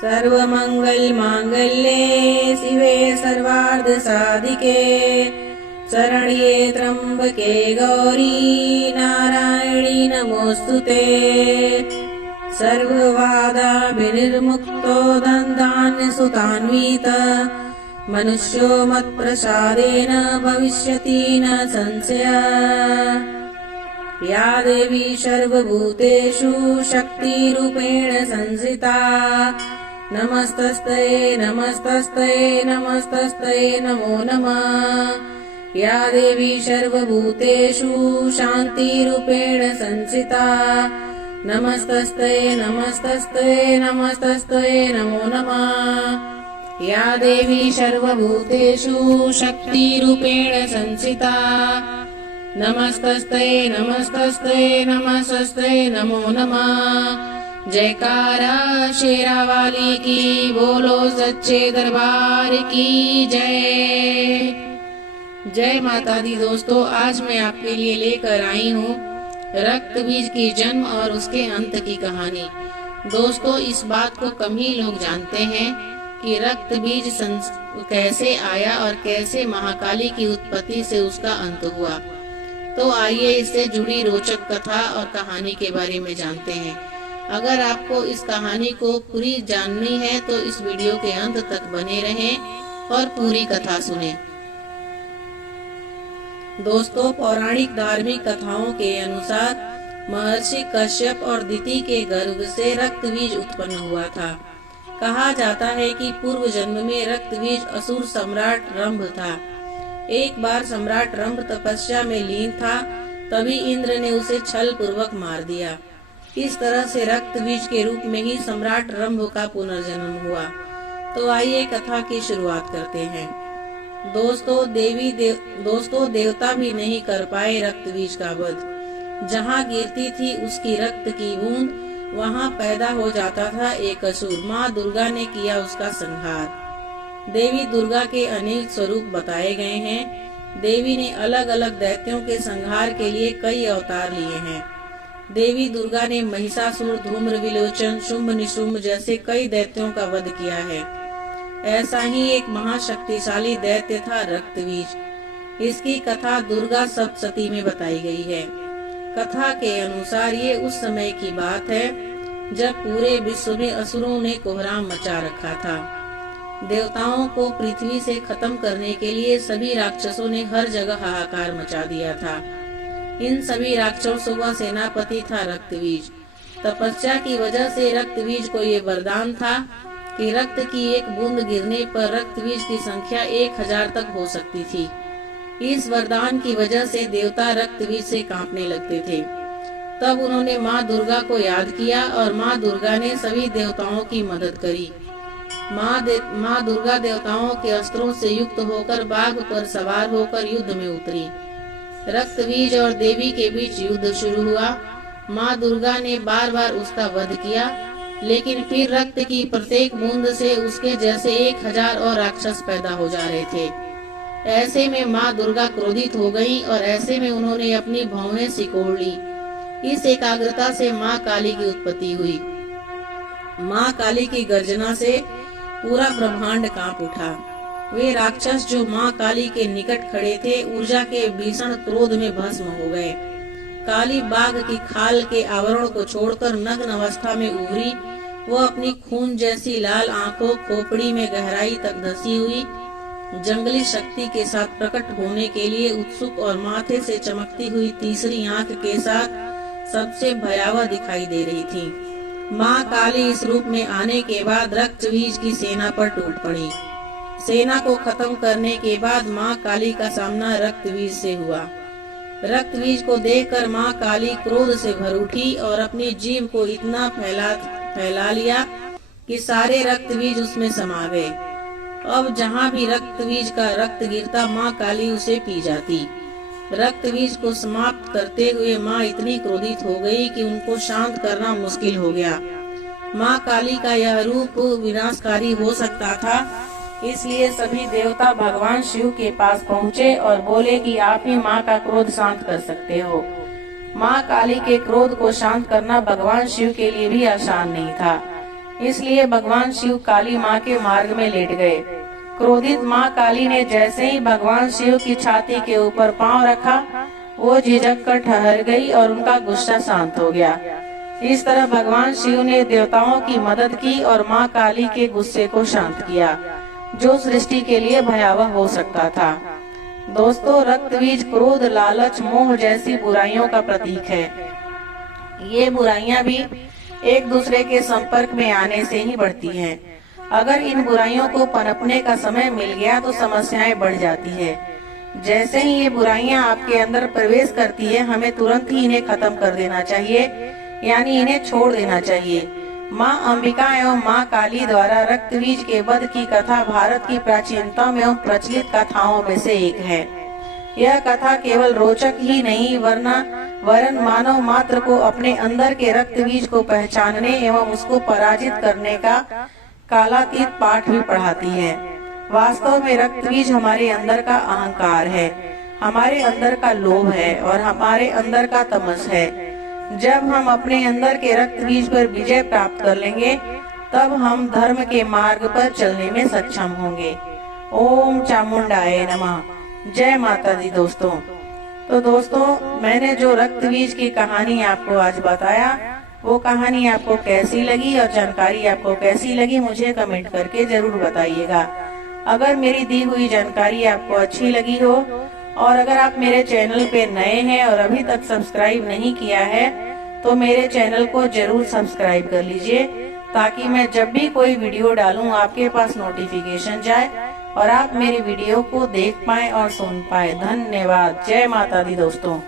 सर्वमंगल मांगल्ये शिवे सर्वार्थ साधिके शरण्ये त्र्यंबके गौरी नारायणी नमोस्तुते। सर्वबाधा विनिर्मुक्तो दन्तान् सुतान्वित मनुष्यो मत्प्रसादेन भविष्यति न संशयः। या देवी सर्वभूतेषु शक्तिरूपेण संस्थिता नमस्तस्यै नमस्तस्यै नमस्तस्यै नमो नमः। या देवी सर्वभूतेषु शान्तिरूपेण संस्थिता नमस्तस्यै नमस्तस्यै नमस्तस्यै नमो नमः। या देवी सर्वभूतेषु शक्तिरूपेण संस्थिता नमस्तस्यै नमस्तस्यै नमस्तस्यै नमो नमः। जयकारा शेरावाली की, बोलो सच्चे दरबार की जय। जय माता दी। दोस्तों, आज मैं आपके लिए लेकर आई हूँ रक्त बीज की जन्म और उसके अंत की कहानी। दोस्तों, इस बात को कम ही लोग जानते हैं कि रक्त बीज कैसे आया और कैसे महाकाली की उत्पत्ति से उसका अंत हुआ। तो आइए इससे जुड़ी रोचक कथा और कहानी के बारे में जानते हैं। अगर आपको इस कहानी को पूरी जाननी है तो इस वीडियो के अंत तक बने रहें और पूरी कथा सुनें। दोस्तों, पौराणिक धार्मिक कथाओं के अनुसार महर्षि कश्यप और दिति के गर्भ से रक्त बीज उत्पन्न हुआ था। कहा जाता है कि पूर्व जन्म में रक्त बीज असुर सम्राट रंभ था। एक बार सम्राट रंभ तपस्या में लीन था, तभी इंद्र ने उसे छल पूर्वक मार दिया। इस तरह से रक्त बीज के रूप में ही सम्राट रंभ का पुनर्जन्म हुआ। तो आइए कथा की शुरुआत करते हैं। दोस्तों, देवता भी नहीं कर पाए रक्त बीज का वध। जहाँ गिरती थी उसकी रक्त की बूंद, वहाँ पैदा हो जाता था एक असुर। माँ दुर्गा ने किया उसका संहार। देवी दुर्गा के अनेक स्वरूप बताए गए हैं। देवी ने अलग अलग दैत्यों के संहार के लिए कई अवतार लिए हैं। देवी दुर्गा ने महिषासुर, धूम्र विलोचन, शुंभ निशुंभ जैसे कई दैत्यों का वध किया है। ऐसा ही एक महाशक्तिशाली दैत्य था रक्तबीज। इसकी कथा दुर्गा सप्तशती में बताई गई है। कथा के अनुसार ये उस समय की बात है जब पूरे विश्व में असुरों ने कोहराम मचा रखा था। देवताओं को पृथ्वी से खत्म करने के लिए सभी राक्षसों ने हर जगह हाहाकार मचा दिया था। इन सभी राक्षसों का सेनापति था रक्तबीज। तपस्या की वजह से रक्तबीज को ये वरदान था कि रक्त की एक बूंद गिरने पर रक्तबीज की संख्या 1000 तक हो सकती थी। इस वरदान की वजह से देवता रक्तबीज से कांपने लगते थे। तब उन्होंने माँ दुर्गा को याद किया और माँ दुर्गा ने सभी देवताओं की मदद करी। माँ दुर्गा देवताओं के अस्त्रों से युक्त होकर बाघ पर सवार होकर युद्ध में उतरी। रक्तबीज और देवी के बीच युद्ध शुरू हुआ। माँ दुर्गा ने बार बार उसका वध किया, लेकिन फिर रक्त की प्रत्येक बूंद से उसके जैसे 1000 और राक्षस पैदा हो जा रहे थे। ऐसे में माँ दुर्गा क्रोधित हो गईं और ऐसे में उन्होंने अपनी भौहें सिकोड़ ली। इस एकाग्रता से माँ काली की उत्पत्ति हुई। माँ काली की गर्जना से पूरा ब्रह्मांड कांप उठा। वे राक्षस जो माँ काली के निकट खड़े थे, ऊर्जा के भीषण क्रोध में भस्म हो गए। काली बाघ की खाल के आवरण को छोड़कर नग्न अवस्था में उभरी। वो अपनी खून जैसी लाल आंखों, खोपड़ी में गहराई तक धसी हुई जंगली शक्ति के साथ प्रकट होने के लिए उत्सुक और माथे से चमकती हुई तीसरी आंख के साथ सबसे भयावह दिखाई दे रही थी। माँ काली इस रूप में आने के बाद रक्तबीज की सेना पर टूट पड़ी। सेना को खत्म करने के बाद माँ काली का सामना रक्तबीज से हुआ। रक्तबीज को देखकर माँ काली क्रोध से भर उठी और अपनी जीभ को इतना फैला लिया कि सारे रक्तबीज उसमें समा गए। अब जहाँ भी रक्तबीज का रक्त गिरता, माँ काली उसे पी जाती। रक्तबीज को समाप्त करते हुए माँ इतनी क्रोधित हो गई कि उनको शांत करना मुश्किल हो गया। माँ काली का यह रूप विनाशकारी हो सकता था, इसलिए सभी देवता भगवान शिव के पास पहुँचे और बोले कि आप ही माँ का क्रोध शांत कर सकते हो। माँ काली के क्रोध को शांत करना भगवान शिव के लिए भी आसान नहीं था। इसलिए भगवान शिव काली माँ के मार्ग में लेट गए। क्रोधित माँ काली ने जैसे ही भगवान शिव की छाती के ऊपर पांव रखा, वो झिझक कर ठहर गई और उनका गुस्सा शांत हो गया। इस तरह भगवान शिव ने देवताओं की मदद की और माँ काली के गुस्से को शांत किया, जो सृष्टि के लिए भयावह हो सकता था। दोस्तों, रक्तबीज क्रोध, लालच, मोह जैसी बुराइयों का प्रतीक है। ये बुराइयां भी एक दूसरे के संपर्क में आने से ही बढ़ती हैं। अगर इन बुराइयों को पनपने का समय मिल गया तो समस्याएं बढ़ जाती है। जैसे ही ये बुराइयां आपके अंदर प्रवेश करती है, हमें तुरंत ही इन्हें खत्म कर देना चाहिए, यानी इन्हें छोड़ देना चाहिए। माँ अंबिका एवं माँ काली द्वारा रक्तबीज के वध की कथा भारत की प्राचीनतम एवं प्रचलित कथाओं में से एक है। यह कथा केवल रोचक ही नहीं वरन मानव मात्र को अपने अंदर के रक्तबीज को पहचानने एवं उसको पराजित करने का कालातीत पाठ भी पढ़ाती है। वास्तव में रक्तबीज हमारे अंदर का अहंकार है, हमारे अंदर का लोभ है और हमारे अंदर का तमस है। जब हम अपने अंदर के रक्तबीज पर विजय प्राप्त कर लेंगे, तब हम धर्म के मार्ग पर चलने में सक्षम होंगे। ओम चामुंडाय नमः। जय माता दी। दोस्तों, तो दोस्तों, मैंने जो रक्तबीज की कहानी आपको आज बताया, वो कहानी आपको कैसी लगी और जानकारी आपको कैसी लगी, मुझे कमेंट करके जरूर बताइएगा। अगर मेरी दी हुई जानकारी आपको अच्छी लगी हो और अगर आप मेरे चैनल पे नए हैं और अभी तक सब्सक्राइब नहीं किया है, तो मेरे चैनल को जरूर सब्सक्राइब कर लीजिए, ताकि मैं जब भी कोई वीडियो डालूं आपके पास नोटिफिकेशन जाए और आप मेरी वीडियो को देख पाएं और सुन पाएं। धन्यवाद। जय माता दी दोस्तों।